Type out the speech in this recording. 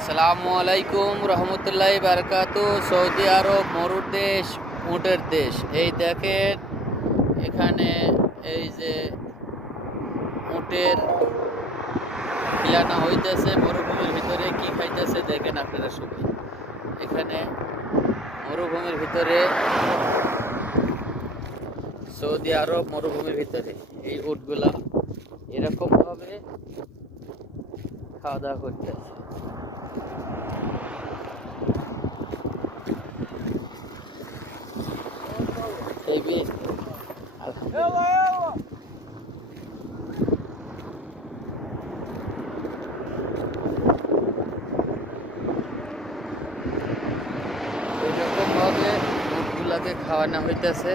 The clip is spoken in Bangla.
আসসালামু আলাইকুম রহমতুল্লাহি বারাকাতু। সৌদি আরব মরুর দেশ, উটের দেশ। এই দেখেন এখানে এই যে উটের খিলানো হইতেছে মরুভূমির ভিতরে। কি খাইতেছে দেখেন আপনারা সবাই। এখানে মরুভূমির ভিতরে, সৌদি আরব মরুভূমির ভিতরে এই উটগুলা এরকম ভাবে খাওয়া দাওয়া করতেছে। হেবি আলহামদুলিল্লাহ। এরকম ভাবে উটগুলাকে খাওয়ানো হইতেছে।